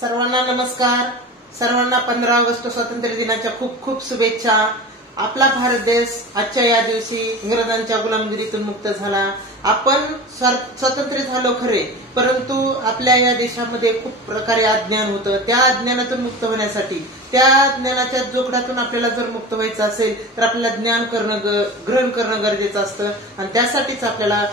सर्वांना नमस्कार. सर्वांना 15 ऑगस्ट स्वातंत्र्य दिनाच्या खूप खूप शुभेच्छा. आपला भारत देश आजच्या या दिवशी इंग्रजांच्या गुलामगिरीतून मुक्त झाला. आपण स्वतंत्र झालो खरे, परंतु आपल्या या देशामध्ये खूप प्रकारे अज्ञान होतं. त्या अज्ञानातून मुक्त होण्यासाठी, त्या ज्ञानाच्या जोखडातून आपल्याला जर मुक्त व्हायचं असेल तर आपल्याला ज्ञान ग्रहण करणं गरजेचं असतं आणि त्यासाठीच आपल्याला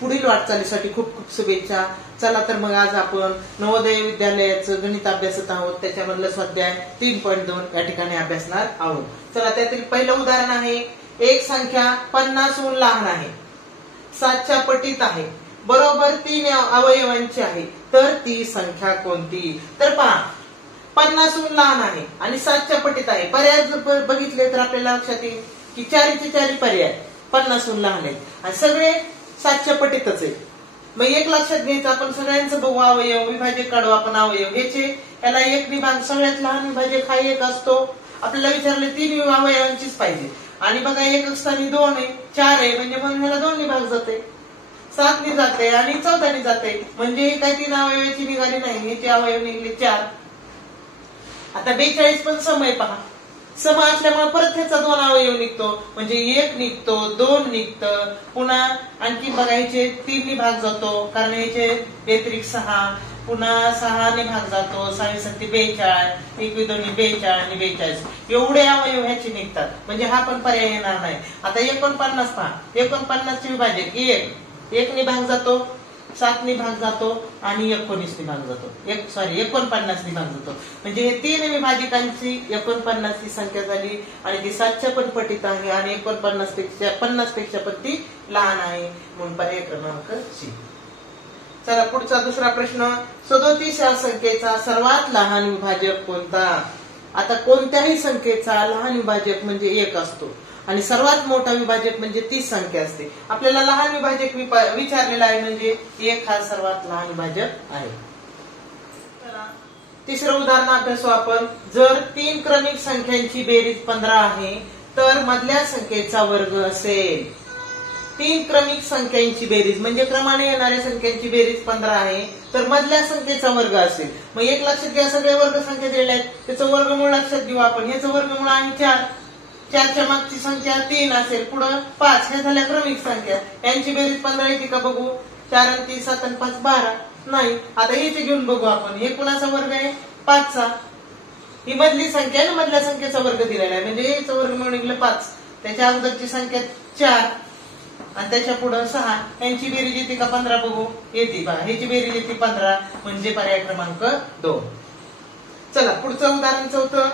पुढील वाटचालीसाठी खूप खूप शुभेच्छा. चला तर मग आज आपण नवोदय विद्यालयाचं गणित अभ्यासत आहोत. त्याच्यामधलं स्वाध्याय 3.2 या ठिकाणी अभ्यासणार आहोत. चला, त्यातील पहिलं उदाहरण आहे, एक संख्या 50हून लहान आहे, 7च्या पटीत आहे, बरोबर 3 अवयवांची आहे, तर ती संख्या कोणती? तर पहा, 50हून लहान आहे आणि 7च्या पटीत आहे. पर्याय जर बघितले तर आपल्याला लक्षात येईल की चारीचे चारी पर्याय 50हून लहान आहेत आणि सगळे 7च्या पटीतच आहे. मग एक लक्षात घ्यायचं, आपण सगळ्यांचं बघू अवयव, विभाजक काढू आपण अवयव. याला एक विभाग, सगळ्यात लहान विभाजक हा एक असतो. आपल्याला विचारले 3 अवयवांचीच पाहिजे आणि बघा एक स्थानी 2 आहे, 4 आहे, म्हणजे मग ह्याला 2 विभाग जाते, 7 जाते आणि 14 जाते, म्हणजे काही 3 अवयवाची निघाली नाही, याचे अवयव निघले 4. आता 42 पण समय पहा, सम असल्यामुळे परत ह्याचा 2 अवयव निघतो, म्हणजे 1 निघतो, 2 निघतं, पुन्हा आणखी बघायचे 3 भाग जातो, कारण याचे व्यतिरिक्त 6, पुन्हा 6 भाग जातो, 6 7 42, 1 2 42 आणि 42 एवढे अवयव ह्याचे निघतात, म्हणजे हा पण पर्याय येणार नाही. आता 49 पहा, 49चे विभाजक 1 भाग जातो, 7 भाग जातो आणि 19 भाग जातो, 49 भाग जातो, म्हणजे हे 3 विभाजकांची 49 ही संख्या झाली आणि ती 7च्या पण पटीत आहे आणि 50 पेक्षा पण ती लहान आहे, म्हणून पर्याय क्रमांक सी. चला, पुढचा दुसरा प्रश्न, 37 या संख्येचा सर्वात लहान विभाजक कोणता? आता कोणत्याही संख्येचा लहान विभाजक म्हणजे 1 असतो आणि सर्वात मोठा विभाजक म्हणजे 30 संख्या असते. आपल्याला लहान विभाजक विचारलेला आहे, म्हणजे 1 हा सर्वात लहान विभाजक आहे. तिसरं उदाहरण अभ्यासू आपण, जर 3 क्रमिक संख्यांची बेरीज 15 आहे तर मधल्या संख्येचा वर्ग असेल. 3 क्रमिक संख्यांची बेरीज म्हणजे क्रमाने येणाऱ्या संख्यांची बेरीज 15 आहे, तर मधल्या संख्येचा वर्ग असेल. मग एक लक्षात घ्या, सगळे वर्ग संख्या दिलेल्या आहेत, त्याचं वर्गमूळ लक्षात घेऊ आपण. ह्याचं वर्गमूळ आहे 4, 4च्या मागची संख्या 3 असेल, पुढं 5, ह्या झाल्या क्रमिक संख्या, यांची बेरीज 15 येते का बघू? 4 आणि 3 7 आणि 5 12 नाही. आता याचे घेऊन बघू आपण, हे कुणाचा वर्ग आहे? 5चा. ही मधली संख्या आहे ना, मधल्या संख्येचा वर्ग दिलेला आहे, म्हणजे याचं वर्गमूळ निघलं 5. त्याच्या अगोदरची संख्या 4 आणि त्याच्या पुढे 6, यांची बेरीज येते का 15 बघू? येते बघा, ह्याची बेरीज येते 15, म्हणजे पर्याय क्रमांक 2. चला, पुढचं उदाहरण चौथं,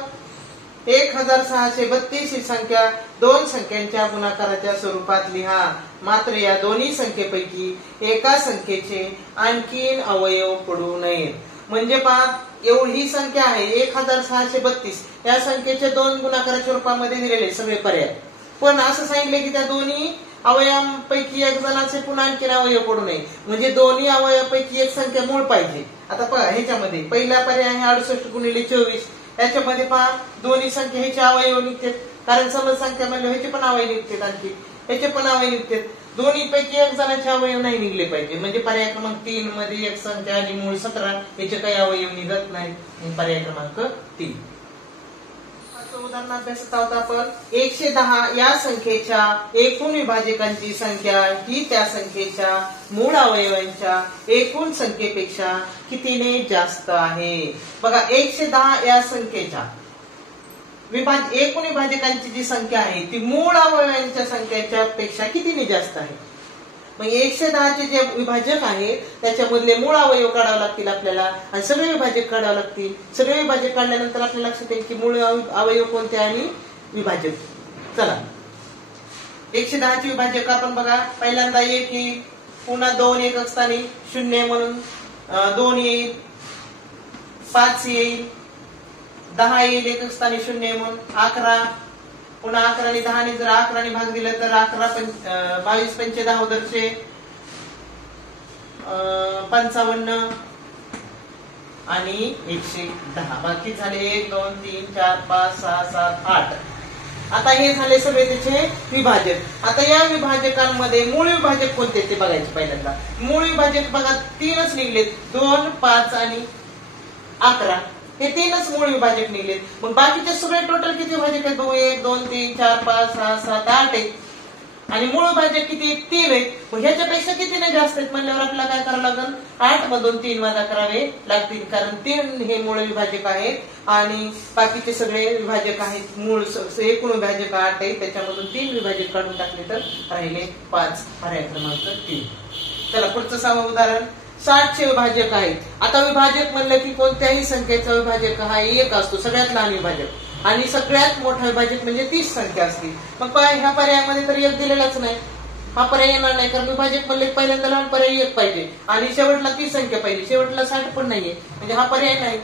1632 ही संख्या 2 संख्यांच्या गुणाकाराच्या स्वरूपात लिहा, मात्र या दोन्ही संख्येपैकी एका संख्येचे आणखीन अवयव पडू नयेत. म्हणजे पहा, एवढी संख्या आहे 1632, या संख्येचे 2 गुणाकाराच्या रूपामध्ये दिलेले सगळे पर्याय, पण असं सांगितले की त्या दोन्ही अवयवांपैकी एक जणाचे पुन्हा आणखीन अवयव पडू नये, म्हणजे दोन्ही अवयवांपैकी एक संख्या मूळ पाहिजे. आता पहा, ह्याच्यामध्ये पहिला पर्याय आहे 68 गुणिले 24, याच्यामध्ये पहा दोन्ही संख्या ह्याचे अवयव निघतात, कारण समज संख्या म्हणजे ह्याचे पण अवयव निघतात, आणखी ह्याचे पण अवयव निघतात, दोन्ही पैकी एक जणांचे अवयव नाही निघले पाहिजे, म्हणजे पर्याय क्रमांक 3 मध्ये एक संख्या आणि मूळ 17, याचे काही अवयव निघत नाही, पर्याय क्रमांक 3. उदाहरण अभ्यासत आहोत आपण, 110 या संख्येच्या एकूण विभाजकांची संख्या ही त्या संख्येच्या मूळ अवयवांच्या एकूण संख्येपेक्षा कितीने जास्त आहे? बघा, 110 या संख्येच्या एकूण विभाजकांची जी संख्या आहे ती मूळ अवयवांच्या संख्येच्या पेक्षा कितीने जास्त आहे? मग 110चे जे विभाजक आहे त्याच्यामधले मूळ अवयव काढावे लागतील आपल्याला आणि सगळे विभाजक काढावे लागतील. सगळे विभाजक काढल्यानंतर आपल्याला लक्षात येईल की मूळ अवयव कोणते आणि विभाजक. चला, 110चे विभाजक आपण बघा, पहिल्यांदा 1 येईल, पुन्हा 2 एक स्थानी 0 म्हणून 2 येईल, 5 येईल, 10 येईल एक स्थानी 0 म्हणून 11, पुन्हा 11 आणि 10 ने जर 11 ने भाग दिला तर 22 पंचे 10 उदरचे 55 आणि 110, बाकी झाले 1 2 3 4 5 6 7 8. आता हे झाले सगळे त्याचे विभाजक. आता या विभाजकांमध्ये मूळ विभाजक कोणते ते बघायचे. पहिल्यांदा मूळ विभाजक बघा 3च निघलेत, 2 5 आणि 11. हे 3च मूळ विभाजक निघलेत. मग बाकीचे सगळे टोटल किती विभाजक आहेत बघू. 1 2 3 4 5 6 7 8 आहेत. आणि मूळ विभाजक किती आहेत? 3 आहेत. मग ह्याच्यापेक्षा किती नाही जास्त आहेत म्हणल्यावर आपल्याला काय करावं लागेल? 8 मधून 3 वजा करावे लागतील, कारण 3 हे मूळ विभाजक आहेत आणि बाकीचे सगळे विभाजक आहेत. मूळ एकूण विभाजक 8 आहेत, त्याच्यामधून 3 विभाजक काढून टाकले तर राहिले 5. पर्याय क्रमांक 3. चला पुढचं 6वं उदाहरण. 60 चे विभाजक आहेत. आता विभाजक म्हणलं की कोणत्याही संख्येचा विभाजक हा 1 असतो, सगळ्यात लहान विभाजक, आणि सगळ्यात मोठा विभाजक म्हणजे 30 संख्या असते. मग ह्या पर्यायामध्ये तर 1 दिलेलाच नाही, हा पर्याय येणार नाही, कारण विभाजक म्हणले पहिल्यांदा लहान पर्याय 1 पाहिजे आणि शेवटला 30 संख्या पाहिजे, शेवटला 60 पण नाहीये, म्हणजे हा पर्याय नाही.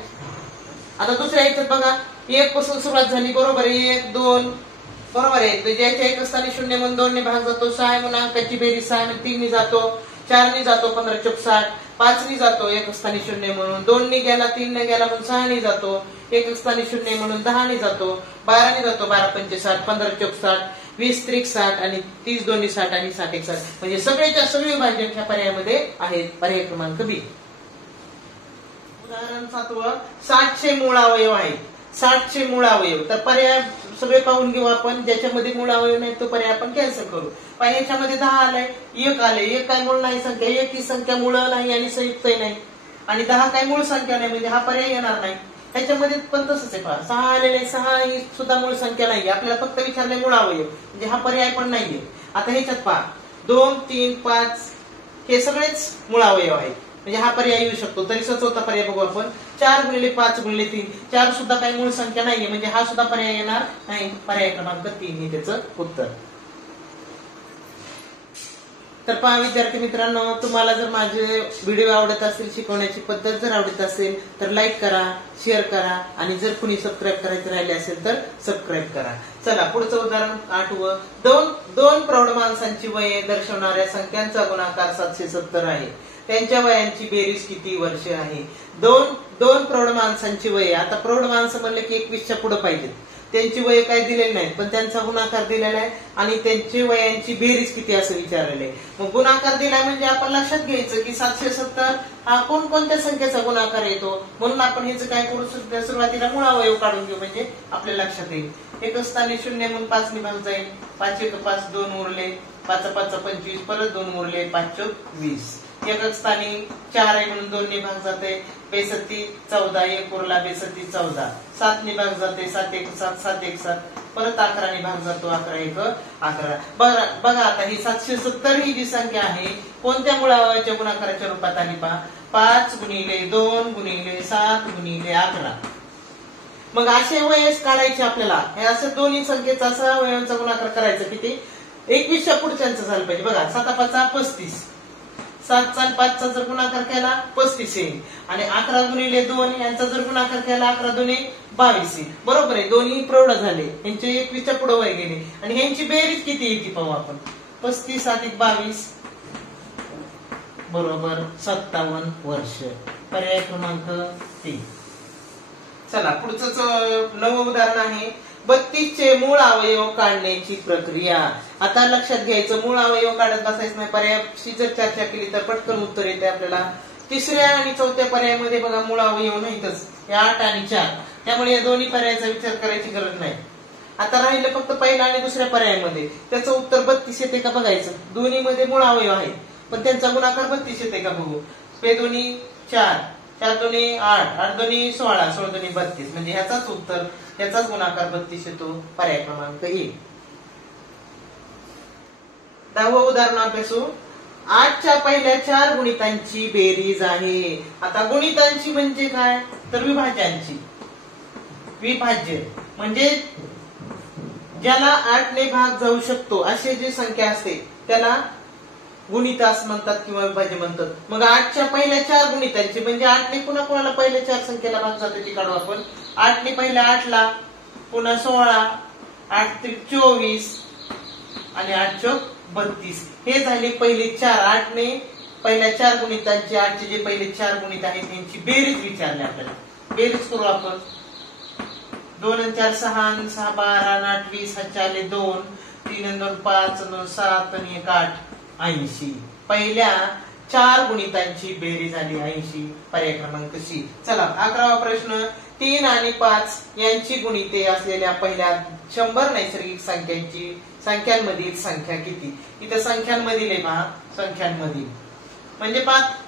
आता दुसऱ्या याच्यात बघा 1 पासून सुरुवात झाली, बरोबर आहे. 1 2 बरोबर आहे. ज्याच्या 1 असताना 0 म्हणून 2 ने भाग जातो. 6 म्हणून अंकाची बेरीज 6 म्हणून 3 ने जातो. 4 ने जातो 15 चौक 60. 5 ने जातो 1 असताना 0 म्हणून. 2 ने गेला 3 ने गेला म्हणून 6 ने जातो. 1 असताना 0 म्हणून 10 ने जातो. 12 ने जातो 12 पंचे 60. 15 चौक 60. 20 त्रिक 60 आणि 30 दोन्ही 60 आणि 60 एक 60. म्हणजे सगळेच्या सगळे विभाजक ह्या पर्यायामध्ये आहेत. पर्याय क्रमांक बी. उदाहरण 7. 60 चे मूळ अवयव आहेत. 60 चे मूळ अवयव. तर पर्याय सगळे पाहून घेऊ आपण. ज्याच्यामध्ये मूळ अवयव नाही तो पर्याय आपण कॅन्सल करू. पण याच्यामध्ये 10 आलाय, 1 आले. 1 काय मूळ नाही संख्या, 1 ही संख्या मूळ नाही आणि संयुक्तही नाही, आणि 10 काय मूळ संख्या नाही, म्हणजे हा पर्याय येणार नाही. त्याच्यामध्ये पण तसंच आहे. पहा 6 आलेले, 6 ही सुद्धा मूळ संख्या नाहीये, आपल्याला फक्त विचारले मूळ अवयव, म्हणजे हा पर्याय पण नाहीये. आता ह्याच्यात पहा 2 3 5 हे सगळेच मूळ अवयव आहेत, म्हणजे हा पर्याय येऊ शकतो. तरी चौथा पर्याय बघू आपण. 4 गुणिले 5 गुणिले 3, 4 सुद्धा काही मूळ संख्या नाहीये, म्हणजे हा सुद्धा पर्याय येणार नाही. पर्याय क्रमांक 3 हे त्याचं उत्तर. तर पहा विद्यार्थी मित्रांनो, तुम्हाला जर माझे व्हिडिओ आवडत असेल, शिकवण्याची पद्धत जर आवडत असेल तर लाईक करा, शेअर करा, आणि जर कुणी सबस्क्राईब करायचे राहिले असेल तर सबस्क्राईब करा. चला पुढचं उदाहरण 8. दोन प्रौढ माणसांची वये दर्शवणाऱ्या संख्यांचा गुणाकार 770 आहे. त्यांच्या वयांची बेरीज किती वर्ष आहे? दोन प्रौढ माणसांची वये. आता प्रौढ माणसं म्हणले की 21च्या पुढे पाहिजेत. त्यांची वय काय दिलेली नाहीत, पण त्यांचा गुणाकार दिलेला आहे आणि त्यांची वयांची बेरीज किती असं विचारलेलं आहे. मग गुणाकार दिलाय म्हणजे आपण लक्षात घ्यायचं की 770 हा कोणकोणत्या संख्येचा गुणाकार येतो, म्हणून आपण ह्याचं काय करू, सुरुवातीला मूळ अवयव काढून घेऊ, म्हणजे आपल्या लक्षात येईल. 1 असताना 0 म्हणून 5 ने भाग जाईल. 5 1 5 2 उरले. 5 5 25 परत 2 उरले. 5 चौक 20. 1 असताना 4 आहे म्हणून 2 ने भाग जाते. 62 14 1 उरला. 62 14. 7 ने भाग जाते. 7 1 7 7 1 7 परत 11 ने भाग जातो. 11 1 11. बघा आता ही 770 ही जी संख्या आहे कोणत्या मुळाच्या गुणाकाराच्या रूपात आली पहा. 5 गुणिले 2 गुणिले 7 गुणिले 11. मग असे वयस काढायचे आपल्याला. हे असं दोन्ही संख्येचा असा वयांचा गुणाकार करायचा किती 21च्या पुढच्यांचं झालं पाहिजे. बघा 7 5 35. 7 चा 5 चा जर गुणाकार केला 35 येईल, आणि 11 गुणिले 2 यांचा जर गुणाकार केला 11 2 22 येईल. बरोबर आहे. दोन्ही प्रौढ झाले, यांचे 21च्या पुढे वय गेले, आणि ह्यांची बेरीज किती येते पाहू आपण. 35 7 22 बरोबर 57 वर्ष. पर्याय क्रमांक 3. चला पुढचं 9वं उदाहरण आहे. 32 चे मूळ अवयव काढण्याची प्रक्रिया. आता लक्षात घ्यायचं, मूळ अवयव काढत बसायचं नाही. पर्यायाची जर चर्चा केली तर पटकन उत्तर येते आपल्याला. 3ऱ्या आणि 4थ्या पर्यायामध्ये बघा मूळ अवयव नाहीतच, हे 8 आणि 4, त्यामुळे या दोन्ही पर्यायाचा विचार करायची गरज नाही. आता राहिलं फक्त पहिल्या आणि दुसऱ्या पर्यायामध्ये. त्याचं उत्तर 32 येते का बघायचं. दोन्ही मध्ये मूळ अवयव आहे, पण त्यांचा गुणाकार 32 येते का बघू. पे दोन्ही 4 4 दोन्ही 8 8 दोन्ही 16 16 दोन्ही 32, म्हणजे ह्याचाच उत्तर, याचाच गुणाकार 32 येतो. पर्याय क्रमांक 1. 10वं उदाहरण अभ्यासू. 8च्या पहिल्या 4 गुणितांची बेरीज आहे. आता गुणितांची म्हणजे काय, तर विभाज्यांची. विभाज्य म्हणजे ज्याला 8 ने भाग जाऊ शकतो अशी जी संख्या असते त्याला गुणित असं म्हणतात किंवा विभाज्य म्हणतात. मग 8च्या पहिल्या 4 गुणितांची म्हणजे 8 ने पुन्हा कोणाला पहिल्या 4 संख्येला भाग जातो ती काढू आपण. 8 ने पहिल्या 8 ला, पुन्हा 16, 8 त्रिक 24 आणि 8 चौक 32. हे झाले पहिले 4. 8 ने पहिल्या 4 गुणितांची, 8चे जे पहिले 4 गुणित आहेत त्यांची बेरीज विचारली आपल्याला. बेरीज करू आपण. 2 आणि 4 6 आणि 6 12 आणि 8 20 हातचे आले 2, 3 आणि 2 5 आणि 2 7 आणि 1 8 80. पहिल्या 4 गुणितांची बेरीज झाली 80. पर्याय क्रमांक सी. चला 11वा प्रश्न. 3 आणि 5 यांची गुणिते असलेल्या पहिल्या 100 नैसर्गिक संख्यांमधील संख्या किती? इथे संख्यांमधील आहे पहा, संख्यांमधील म्हणजे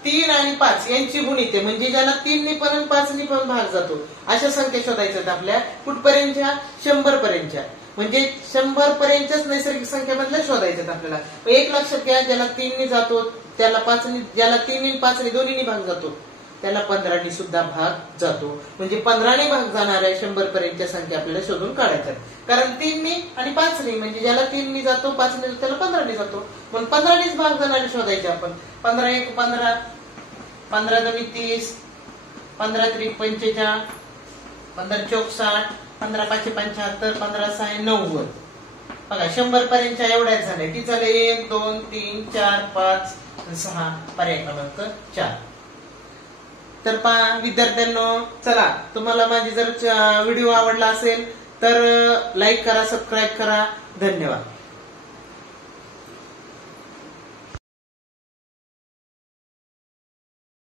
3 आणि 5 यांची गुणिते म्हणजे ज्याला 3 ने पण 5 ने पण भाग जातो अशा संख्या शोधायच्यात आपल्या. कुठपर्यंतच्या? 100 पर्यंतच्या. म्हणजे 100 पर्यंतच नैसर्गिक संख्या मधल्या शोधायच्यात आपल्याला. एक लक्षात घ्या, ज्याला 3 ने जातो त्याला 5 ने, ज्याला 3 ने 5 ने दोन्ही भाग जातो त्याला 15 ने सुद्धा भाग जातो. म्हणजे 15 ने भाग जाणाऱ्या 100 पर्यंतच्या संख्या आपल्याला शोधून काढायच्या. कारण 3 ने आणि 5 ने म्हणजे ज्याला 3 ने जातो 5 ने त्याला 15 ने जातो. म्हणून 15 नेच भाग जाणारे शोधायचे आपण. 15 1 15, 15 2 30, 15 3 45, 15 4 60, 15 5 75, 15 6 90. बघा 100 पर्यंतच्या एवढ्याच झाल्या. किती झाले? 1 2 3 4 5 6. पर्याय क्रमांक 4. तर पहा विद्यार्थ्यांनो, चला तुम्हाला माझी जर व्हिडिओ आवडला असेल तर लाईक करा, सबस्क्राईब करा. धन्यवाद.